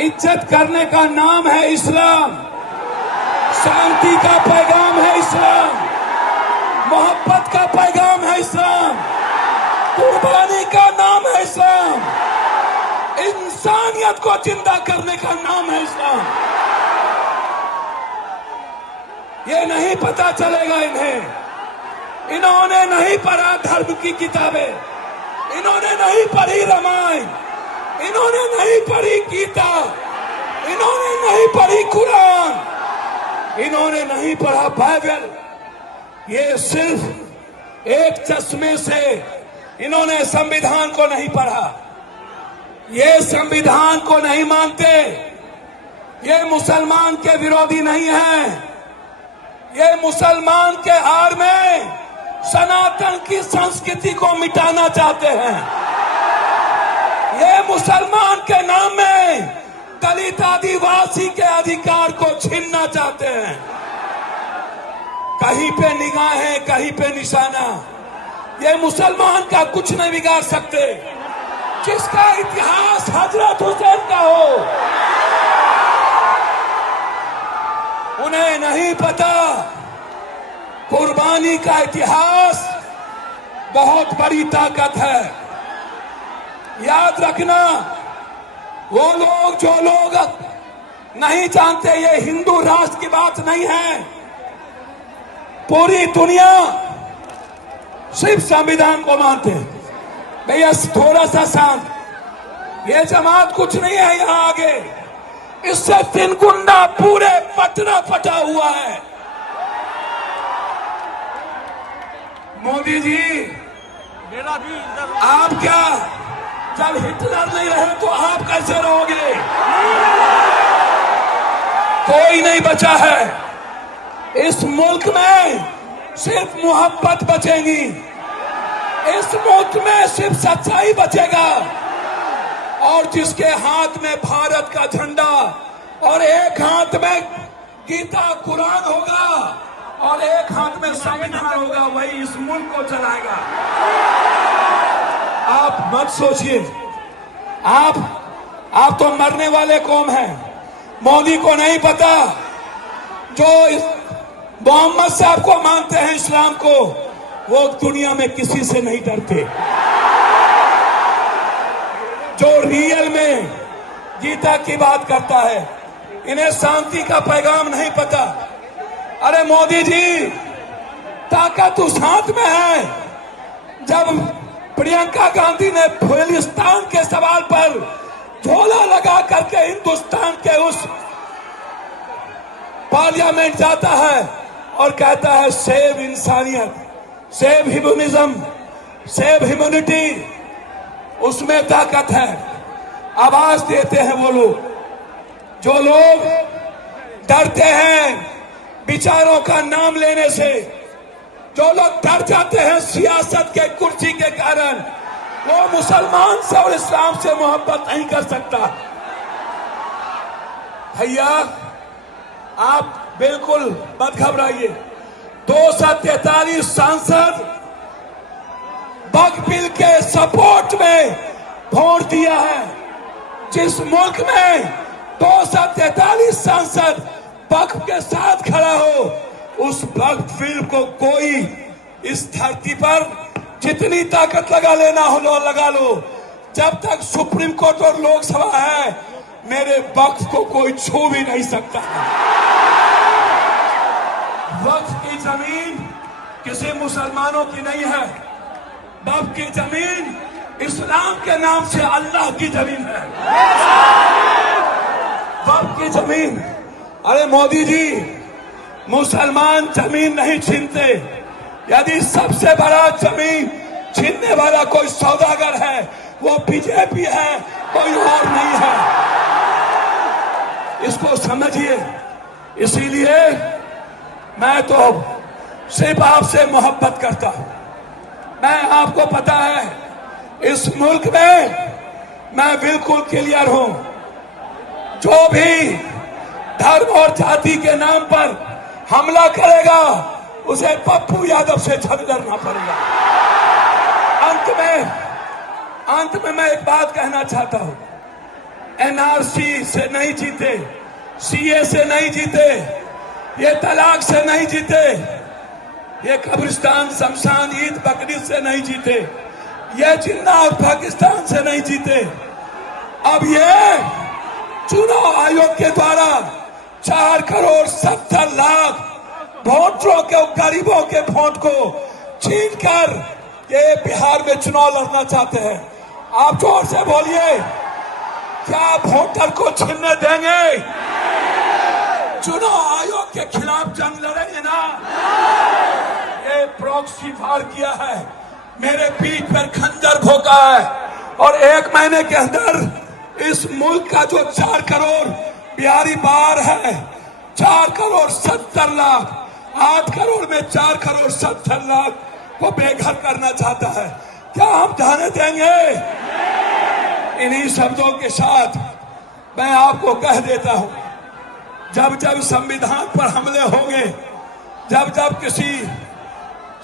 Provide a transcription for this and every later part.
इज्जत करने का नाम है इस्लाम, शांति का पैगाम है इस्लाम, मोहब्बत का पैगाम है इस्लाम, कुर्बानी का नाम है इस्लाम, इंसानियत को जिंदा करने का नाम है इस्लाम। ये नहीं पता चलेगा इन्हें, इन्होंने नहीं पढ़ा धर्म की किताबें, इन्होंने नहीं पढ़ी रामायण, इन्होंने नहीं पढ़ी गीता, इन्होंने नहीं पढ़ी कुरान, इन्होंने नहीं पढ़ा बाइबल। ये सिर्फ एक चश्मे से इन्होंने संविधान को नहीं पढ़ा, ये संविधान को नहीं मानते, ये मुसलमान के विरोधी नहीं है, ये मुसलमान के आड़ में सनातन की संस्कृति को मिटाना चाहते हैं। ये मुसलमान के नाम में दलित आदिवासी के अधिकार को छीनना चाहते हैं। कहीं पे निगाहें, कहीं पे निशाना, ये मुसलमान का कुछ नहीं बिगाड़ सकते। जिसका इतिहास हजरत हुसैन का हो, उन्हें नहीं पता कुर्बानी का इतिहास बहुत बड़ी ताकत है। याद रखना, वो लोग जो लोग नहीं जानते, ये हिंदू राष्ट्र की बात नहीं है। पूरी दुनिया सिर्फ संविधान को मानते हैं। भैया थोड़ा सा शांत, ये जमात कुछ नहीं है यहाँ आगे, इससे 3 गुना पूरे पटना फटा हुआ है। मोदी जी, मेरा भी आप क्या, जब हिटलर नहीं रहे तो आप कैसे रहोगे? कोई नहीं बचा है इस मुल्क में, सिर्फ मोहब्बत बचेगी। इस मुल्क में सिर्फ सच्चाई बचेगा, और जिसके हाथ में भारत का झंडा और एक हाथ में गीता कुरान होगा और एक हाथ में संविधान होगा, वही इस मुल्क को चलाएगा। आप मत सोचिए, आप तो मरने वाले कौम हैं। मोदी को नहीं पता, जो मोहम्मद साहब को मानते हैं, इस्लाम को, वो दुनिया में किसी से नहीं डरते। जो रियल में गीता की बात करता है, इन्हें शांति का पैगाम नहीं पता। अरे मोदी जी, ताकत उस हाथ में है। जब प्रियंका गांधी ने फिलिस्तीन के सवाल पर झोला लगा करके हिंदुस्तान के उस पार्लियामेंट जाता है और कहता है सेव इंसानियत, सेव ह्यूमनिज्म, सेव ह्यूमनिटी, उसमें ताकत है। आवाज देते हैं वो लोग, जो लोग डरते हैं विचारों का नाम लेने से, जो लोग डर जाते हैं सियासत के कुर्सी के कारण, वो मुसलमान से और इस्लाम से मोहब्बत नहीं कर सकता। भैया आप बिल्कुल मत घबराइए। 243 सांसद वक्फ बिल के सपोर्ट में वोट दिया है। जिस मुल्क में 243 सांसद वक्फ के साथ खड़ा हो, उस वक्फ बिल को कोई इस धरती पर जितनी ताकत लगा लेना हो लो लगा लो। जब तक सुप्रीम कोर्ट और लोकसभा है, मेरे वक्फ को कोई छू भी नहीं सकता। वक्फ की जमीन किसी मुसलमानों की नहीं है, वक्फ की जमीन इस्लाम के नाम से अल्लाह की जमीन है। वक्फ की जमीन, अरे मोदी जी, मुसलमान जमीन नहीं छीनते। यदि सबसे बड़ा जमीन छीनने वाला कोई सौदागर है, वो बीजेपी है, कोई और नहीं है। इसको समझिए। इसीलिए मैं तो सिर्फ आपसे मोहब्बत करता हूं। मैं, आपको पता है, इस मुल्क में मैं बिल्कुल क्लियर हूं। जो भी धर्म और जाति के नाम पर हमला करेगा, उसे पप्पू यादव से झगड़ा करना पड़ेगा। अंत में मैं एक बात कहना चाहता हूं। एनआरसी से नहीं जीते, सीए से नहीं जीते, ये तलाक से नहीं जीते, ये कब्रिस्तान शमशान ईद बकरीद से नहीं जीते, ये जिन्ना और पाकिस्तान से नहीं जीते। अब ये चुनाव आयोग के द्वारा 4,70,00,000 वोटरों के, गरीबों के वोट को छीनकर ये बिहार में चुनाव लड़ना चाहते हैं। आप जोर से बोलिए, क्या वोटर को छीनने देंगे? चुनाव आयोग के खिलाफ जंग लड़ेंगे ना? ये प्रॉक्सी वार किया है, मेरे पीठ पर खंजर भोंका है, और 1 महीने के अंदर इस मुल्क का जो 4 करोड़ बिहारी बाहर है, 4,70,00,000, 8 करोड़ में 4,70,00,000 को बेघर करना चाहता है। क्या हम जाने देंगे? इन्हीं शब्दों के साथ मैं आपको कह देता हूं, जब जब संविधान पर हमले होंगे, जब जब किसी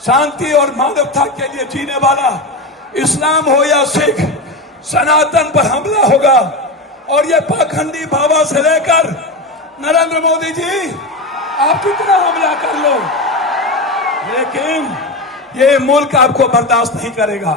शांति और मानवता के लिए जीने वाला इस्लाम हो या सिख सनातन पर हमला होगा, और ये पाखंडी बाबा से लेकर नरेंद्र मोदी जी आप कितना हमला कर लो, लेकिन ये मुल्क आपको बर्दाश्त नहीं करेगा।